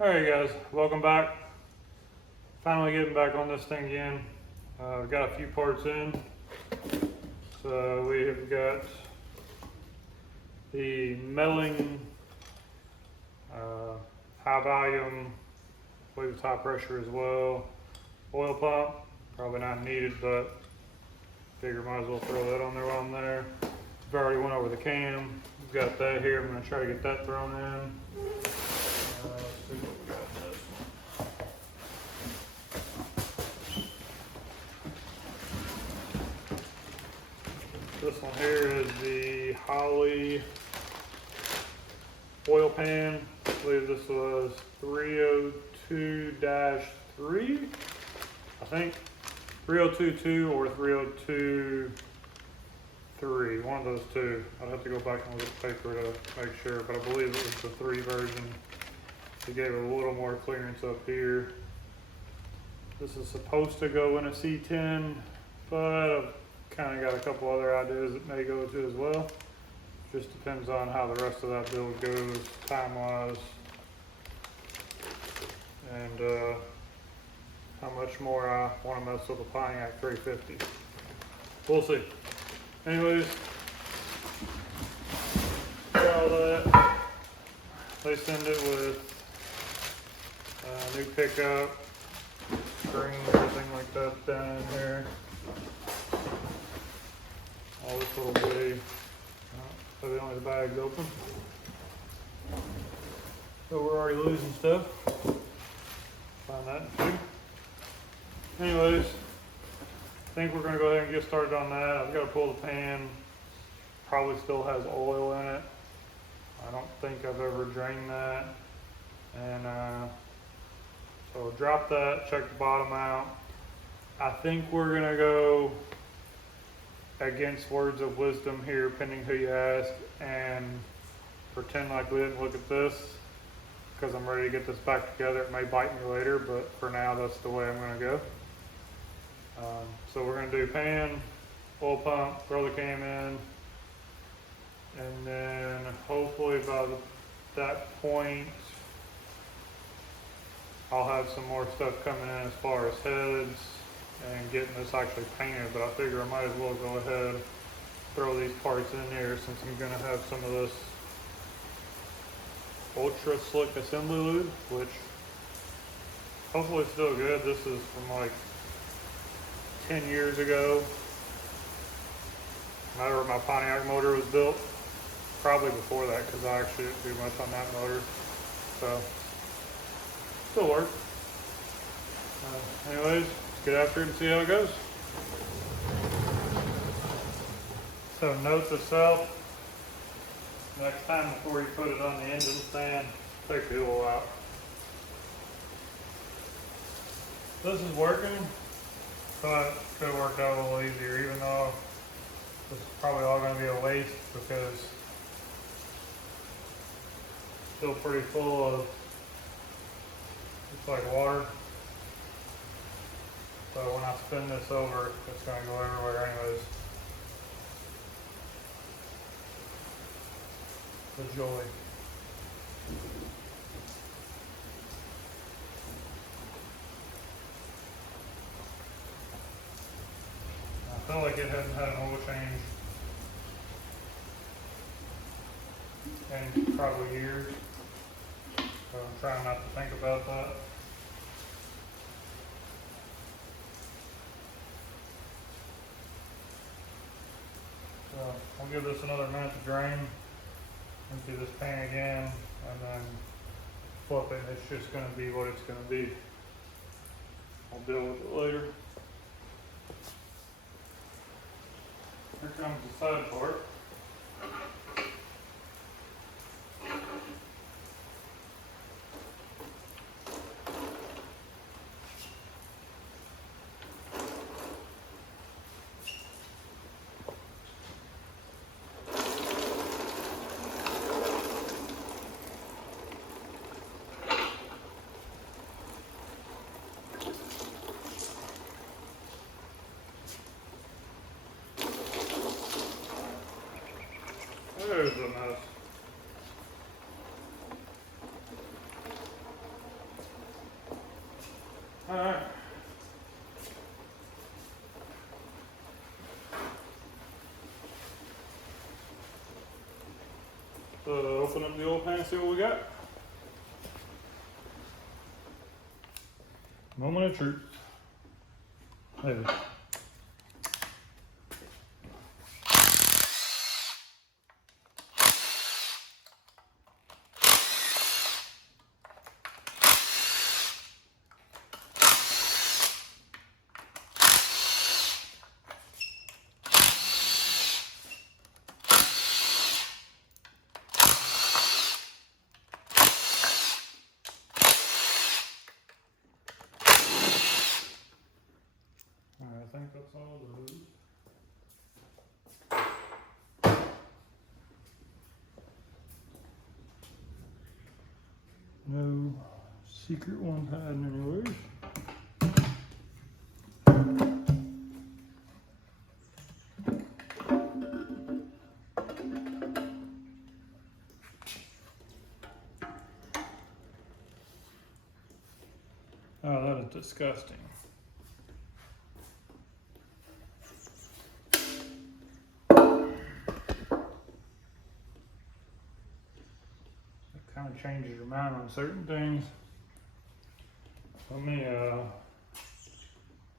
Alright guys, welcome back. Finally getting back on this thing again. We've got a few parts in. So we have got the Melling high volume, I believe it's high pressure as well, oil pump. Probably not needed, but figure might as well throw that on there while I'm there. We've already went over the cam. We've got that here. I'm going to try to get that thrown in. Let's see what we got this. This one here is the Holley oil pan. I believe this was 302-3, I think. 3022 or 3023, one of those two. I'd have to go back and look at the paper to make sure, but I believe it was the 3 version. They gave it a little more clearance up here. This is supposed to go in a C10, but I've kind of got a couple other ideas it may go to as well. Just depends on how the rest of that build goes, time-wise, and how much more I want to mess with the Pontiac 350. We'll see. Anyways, got all that. They send it with a new pickup, screen, everything like that down in here. All this little bitty. Evidently the bag's open. So we're already losing stuff. Find that in a few. Anyways, I think we're going to go ahead and get started on that. I've got to pull the pan. Probably still has oil in it. I don't think I've ever drained that. And so drop that, check the bottom out. I think we're going to go against words of wisdom here, pending who you ask, and pretend like we didn't look at this, because I'm ready to get this back together. It may bite me later, but for now that's the way I'm going to go. So we're going to do pan, oil pump, throw the cam in, and then hopefully by that point I'll have some more stuff coming in as far as heads and getting this actually painted, but I figure I might as well go ahead and throw these parts in here since I'm going to have some of this ultra slick assembly lube, which hopefully is still good. This is from like 10 years ago, whenever my Pontiac motor was built. Probably before that, because I actually didn't do much on that motor, so still works. Anyways, let's get after it and see how it goes. So note to self, next time before you put it on the engine stand, take the oil out. This is working, but it could have worked out a little easier, even though this is probably all going to be a waste because it's still pretty full of, it's like water. So when I spin this over, it's going to go everywhere anyways. The joy. I feel like it hasn't had an oil change in probably years. So I'm trying not to think about that. So I'll give this another minute to drain. Empty this pan again, and then flip it. It's just going to be what it's going to be. I'll deal with it later. Here comes the side part. There's a mess. open up the oil pan and see what we got. Moment of truth. Hey. I think that's all those. No secret ones hiding anywhere. Oh, that is disgusting. Kind of changes your mind on certain things. Let me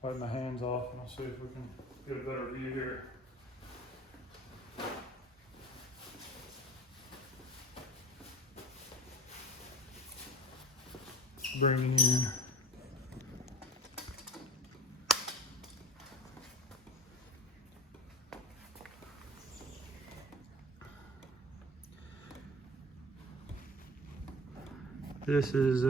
wipe my hands off and I'll see if we can get a better view here. Bringing in this is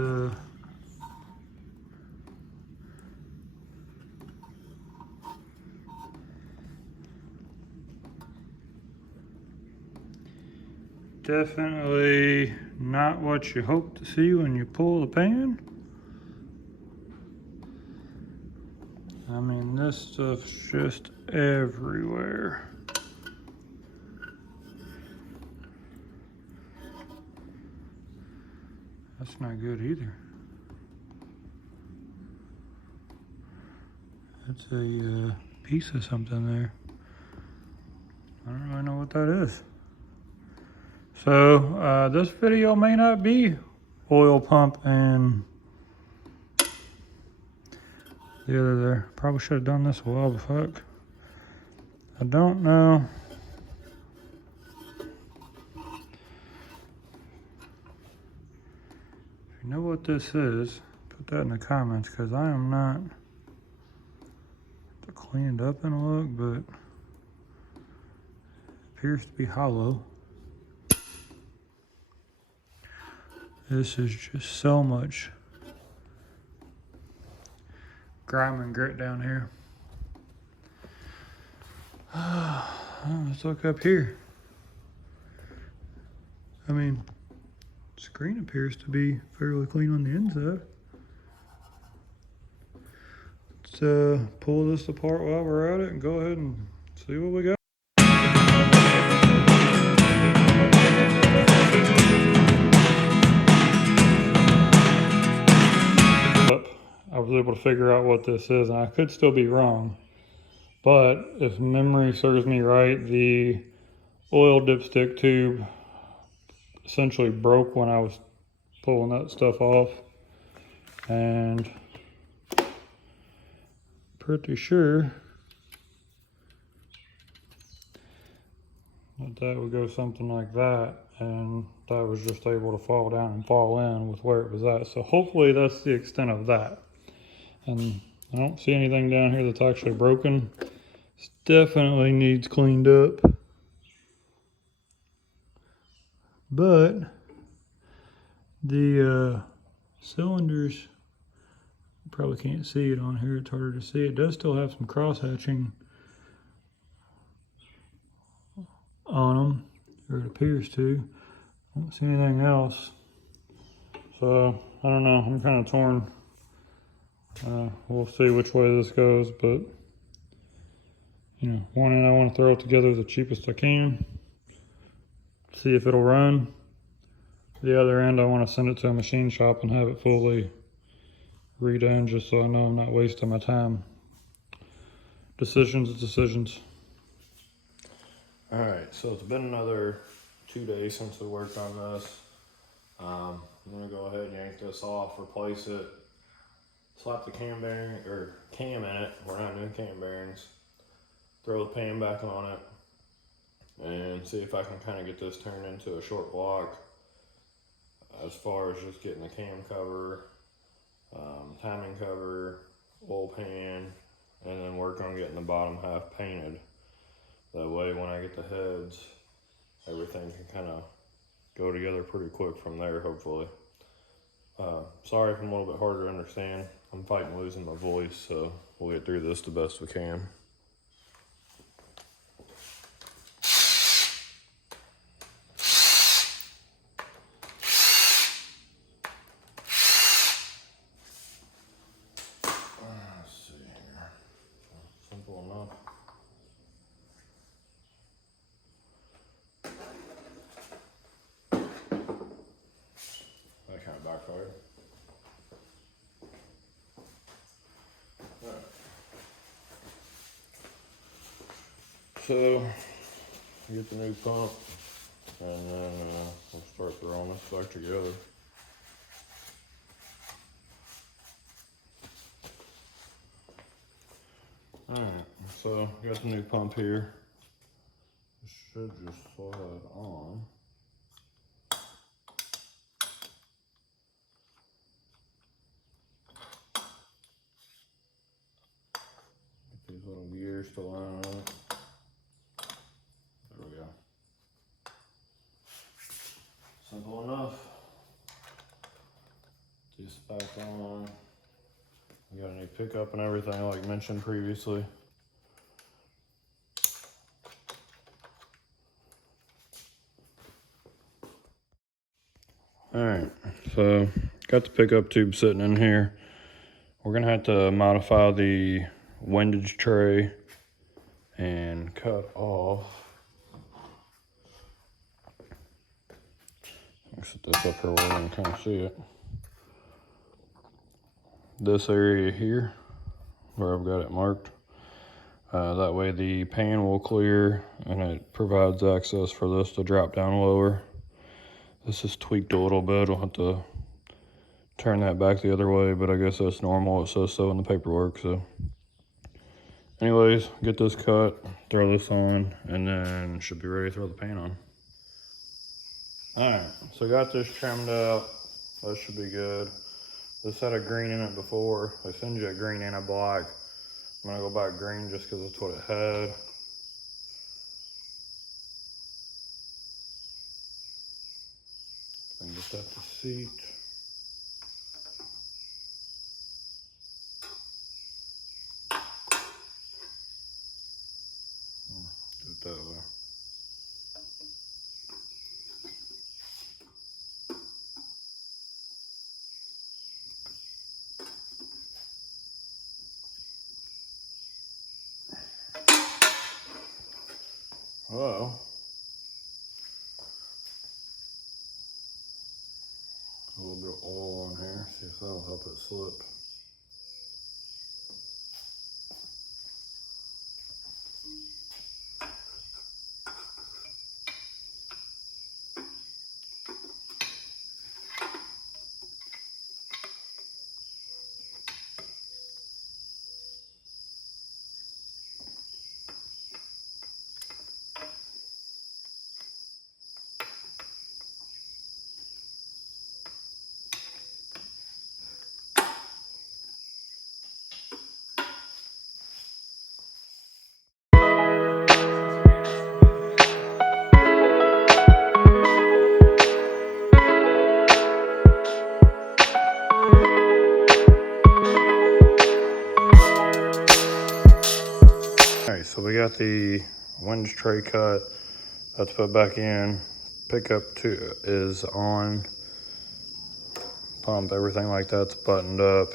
definitely not what you hope to see when you pull the pan. I mean, this stuff's just everywhere. That's not good either. That's a piece of something there. I don't really know what that is. So this video may not be oil pump and the other there. Probably should have done this a while before. I don't know. If you know what this is, put that in the comments, because I am not cleaned up in a look, but it appears to be hollow. This is just so much grime and grit down here. Let's look up here. I mean, screen appears to be fairly clean on the inside. Let's pull this apart while we're at it and go ahead and see what we got. I was able to figure out what this is, and I could still be wrong, but if memory serves me right, the oil dipstick tube essentially broke when I was pulling that stuff off, and pretty sure that would go something like that, and that was just able to fall down and fall in with where it was at. So hopefully that's the extent of that. And I don't see anything down here that's actually broken. This definitely needs cleaned up. But the cylinders, you probably can't see it on here, it's harder to see. It does still have some cross hatching on them, or it appears to. I don't see anything else. So I don't know, I'm kind of torn. We'll see which way this goes, but you know, one end I want to throw it together the cheapest I can, see if it'll run. The other end I want to send it to a machine shop and have it fully redone, just so I know I'm not wasting my time. Decisions. All right, so it's been another 2 days since we worked on this. I'm gonna go ahead and yank this off, replace it, slap the cam bearing or cam in it. We're not doing cam bearings. Throw the pan back on it and see if I can kind of get this turned into a short block as far as just getting the cam cover, timing cover, oil pan, and then work on getting the bottom half painted. That way when I get the heads, everything can kind of go together pretty quick from there, hopefully. Sorry if I'm a little bit harder to understand. I'm fighting losing my voice, so we'll get through this the best we can. Let's see here. Simple enough. That kind of backfired. So, get the new pump, and then we'll start throwing this back together. Alright, so got the new pump here. It should just slide on. Get these little gears to line up. There we go. Simple enough. This back on. We got a new pickup and everything like mentioned previously. Alright, so got the pickup tube sitting in here. We're gonna have to modify the windage tray and cut off. I'll set this up here where we can kind of see it. This area here, where I've got it marked. That way the pan will clear and it provides access for this to drop down lower. This is tweaked a little bit. I'll have to turn that back the other way, but I guess that's normal. It says so in the paperwork, so. Anyways, get this cut, throw this on, and then should be ready to throw the pan on. Alright, so got this trimmed out. That should be good. This had a green in it before. They send you a green and a black. I'm gonna go back green just because that's what it had. And get that to seat. Do it that way. Well, a little bit of oil on here, see if that'll help it slip. Alright, so we got the windage tray cut. That's put back in. Pickup two is on. Pump, everything like that's buttoned up.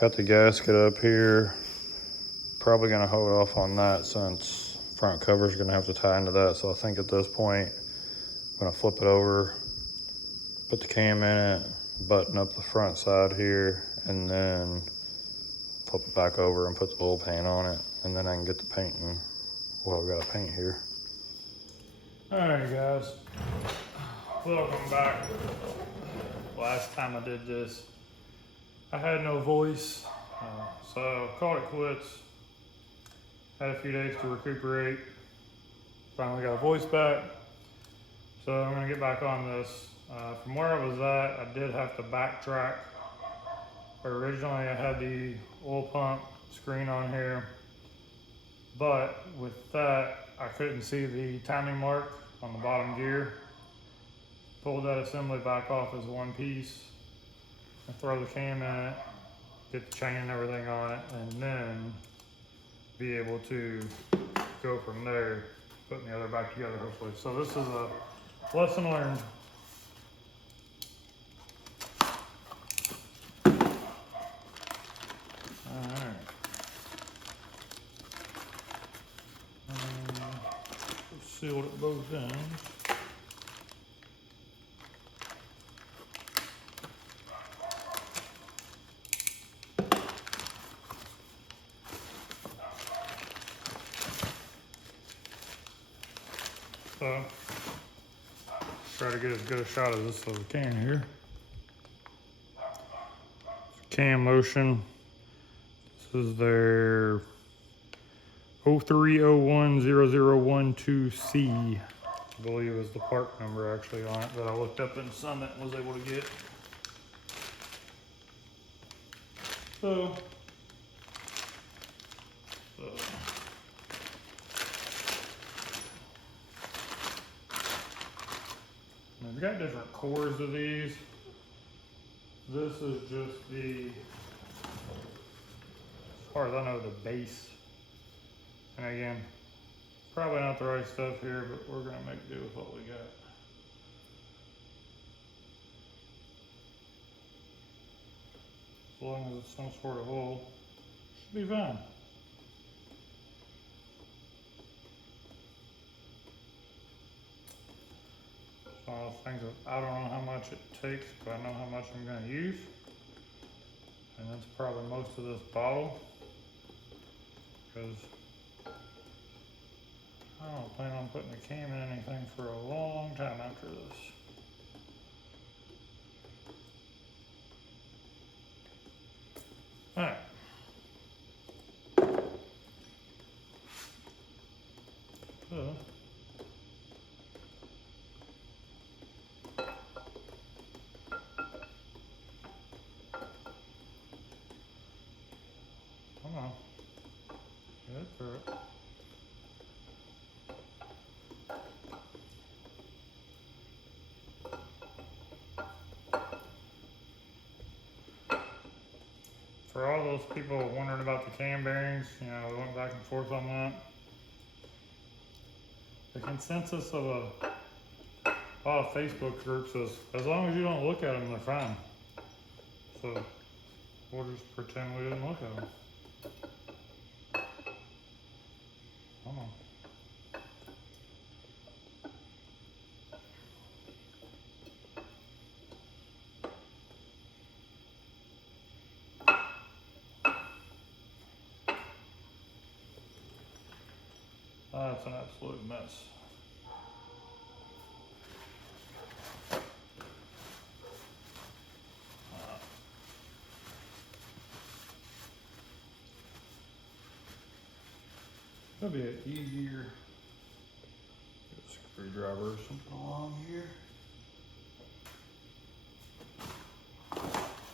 Got the gasket up here. Probably gonna hold off on that since front cover's gonna have to tie into that. So I think at this point, I'm gonna flip it over, put the cam in it, button up the front side here, and then flip it back over and put the oil pan on it. And then I can get the painting. Well, I've got to paint here. Alright guys, welcome back. Last time I did this, I had no voice, so called it quits. Had a few days to recuperate. Finally got a voice back, so I'm gonna get back on this. From where I was at, I did have to backtrack. Originally I had the oil pump screen on here, but with that I couldn't see the timing mark on the bottom gear. Pulled that assembly back off as one piece and throw the cam in it, get the chain and everything on it, and then be able to go from there, putting the other back together hopefully. So this is a lesson learned. Alright. Sealed at both ends. So, try to get as good a shot of this as we can here. Cam Motion. This is their 03010012C. I believe is the part number actually on it that I looked up in Summit and was able to get. So I've got different cores of these. This is just the, as far as I know, the base. And again, probably not the right stuff here, but we're gonna make do with what we got. As long as it's some sort of hole, should be fine. It's one of those things that I don't know how much it takes, but I know how much I'm gonna use. And that's probably most of this bottle, because I don't plan on putting the cam in anything for a long time after this. Alright. Come on. Good for it. For all those people wondering about the cam bearings, you know, we went back and forth on that. The consensus of a lot of Facebook groups is, as long as you don't look at them, they're fine. So we'll just pretend we didn't look at them. Come on. That's an absolute mess. That'd be an easier screwdriver or something along here.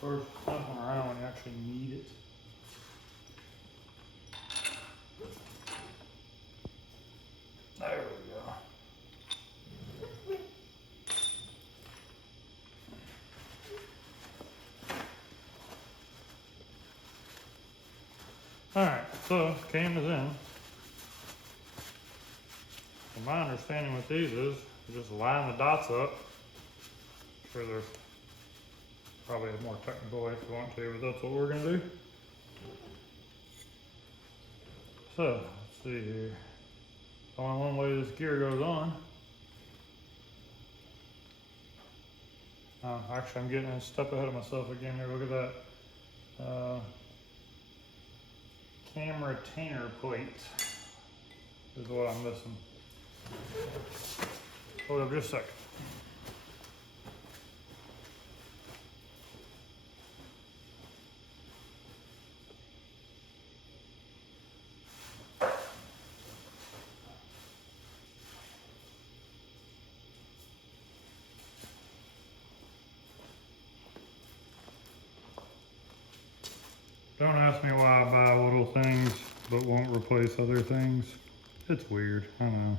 Or something around when you actually need it. There we go. Alright, so cam is in. Well, my understanding with these is you just line the dots up. I'm sure there's probably a more technical way if you want to, but that's what we're gonna do. So, let's see here. Only one way this gear goes on. Actually, I'm getting a step ahead of myself again here. Look at that. Cam retainer plate is what I'm missing. Hold up just a second. Don't ask me why I buy little things but won't replace other things. It's weird, I don't know.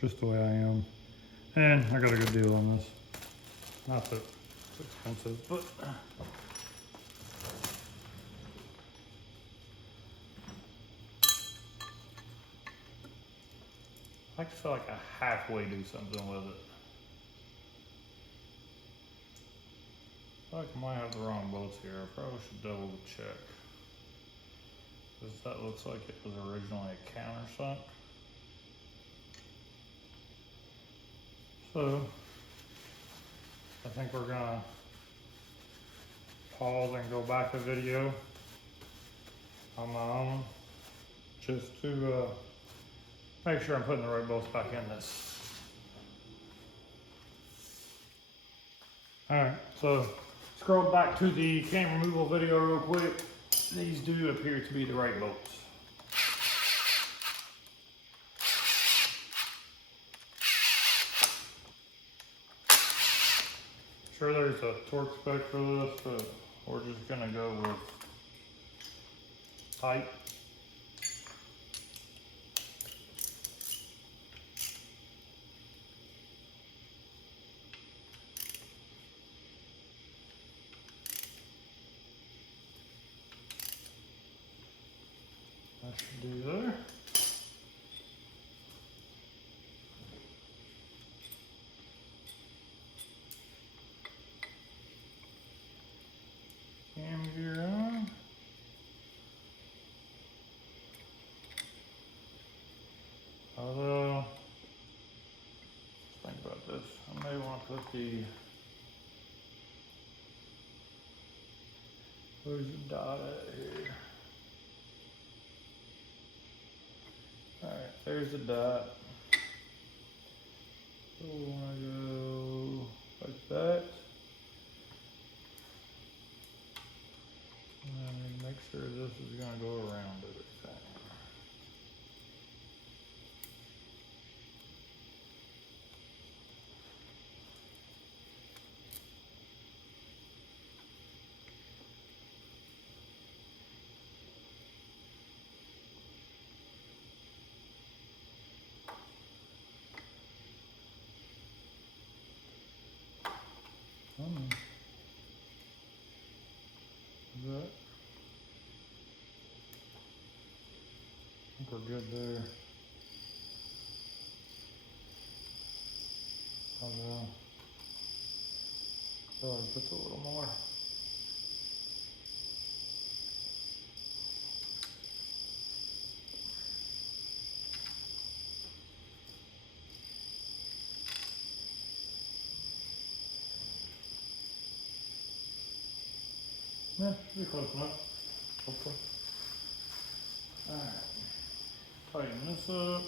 Just the way I am. And I got a good deal on this. Not that it's expensive, but I feel like I halfway do something with it. I feel like I might have the wrong bolts here. I probably should double check. Because that looks like it was originally a countersunk. So, I think we're gonna pause and go back a video on my own. Just to make sure I'm putting the right bolts back in this. Alright, so scroll back to the cam removal video real quick. These do appear to be the right bolts. Sure there's a torque spec for this, but we're just gonna go with tight. That should do there. Cam gear on. Although, let's think about this. I may want to put the, where's the dot at here? Alright, there's the dot. So we want to go like that. And then make sure this is going to go around everything. Is that? I think we're good there. Although, probably puts a little more. Yeah, should be close enough. Hopefully. Alright. Tighten this up.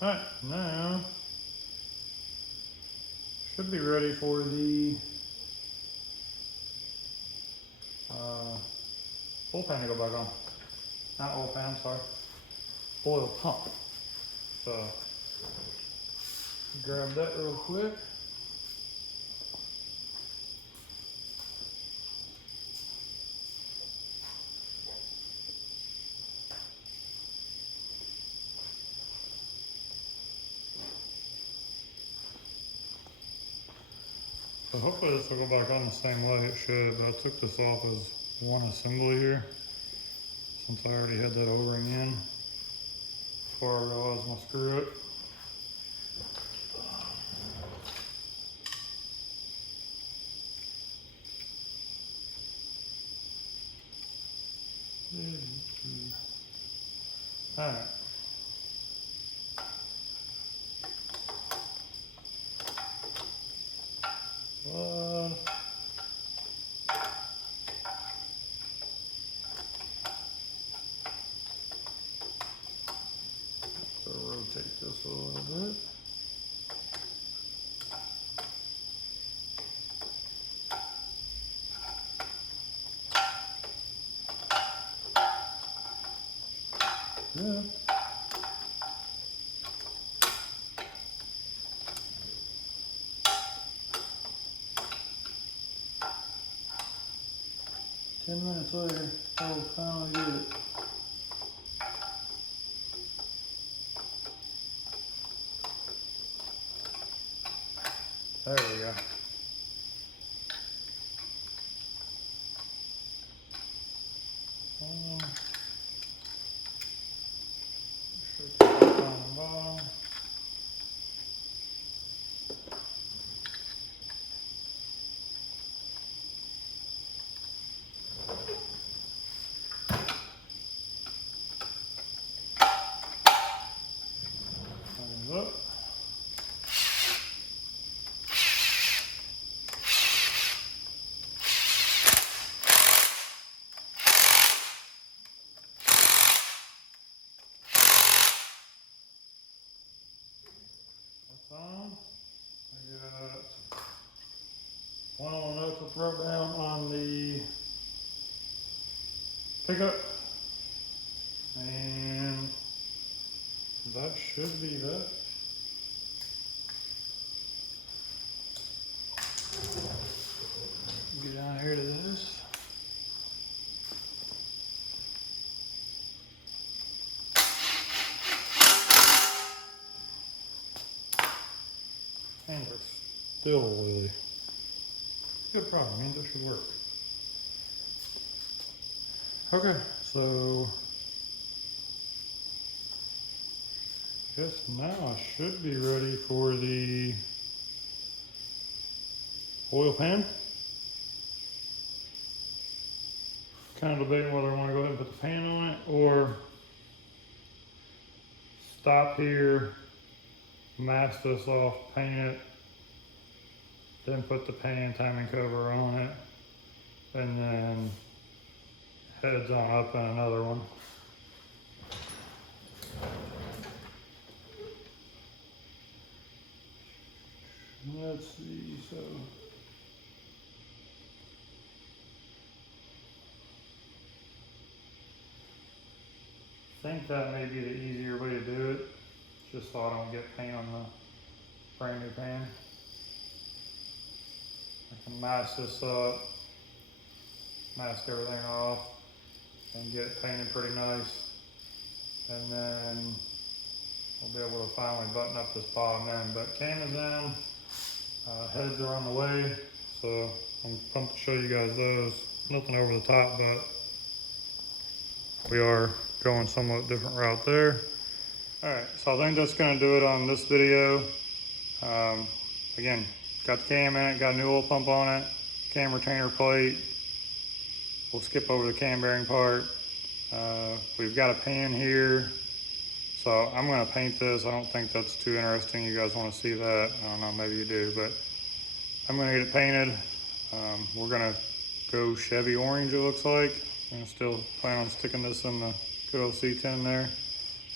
Alright, now should be ready for the oil pan to go back on. Not oil pan, sorry. Oil pump. So grab that real quick. So hopefully this will go back on the same way it should, but I took this off as one assembly here since I already had that O-ring in before I realized my screw up. Alright. One. So rotate this a little bit. Yeah. Minutes later, I'll finally get it. There we go. Should put that on the bottom. Thumbs up. That's on. I got one on note to throw down on the pickup. And that should be that. Get down here to this. And they're still really good problem. I mean, this should work. Okay, so guess now I should be ready for the oil pan. Kind of debating whether I want to go ahead and put the pan on it or stop here, mask this off, paint it, then put the pan timing cover on it, and then heads on up in another one. Let's see, so I think that may be the easier way to do it, just so I don't get paint on the brand new pan. I can mask this up, mask everything off, and get it painted pretty nice. And then we'll be able to finally button up this bottom end. But cam is in, heads are on the way, so I'm pumped to show you guys those. Nothing over the top, but we are going somewhat different route there. All right, so I think that's gonna do it on this video. Again, got the cam in it, got a new oil pump on it, cam retainer plate. We'll skip over the cam bearing part. We've got a pan here. So I'm gonna paint this. I don't think that's too interesting. You guys wanna see that? I don't know, maybe you do, but I'm gonna get it painted. We're gonna go Chevy orange, it looks like. I'm still plan on sticking this in the good old C10 there,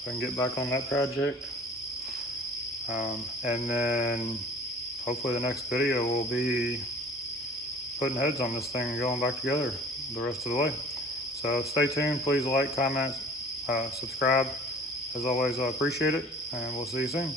so I can get back on that project. And then hopefully the next video will be putting heads on this thing and going back together the rest of the way. So stay tuned, please like, comment, subscribe. As always, I appreciate it, and we'll see you soon.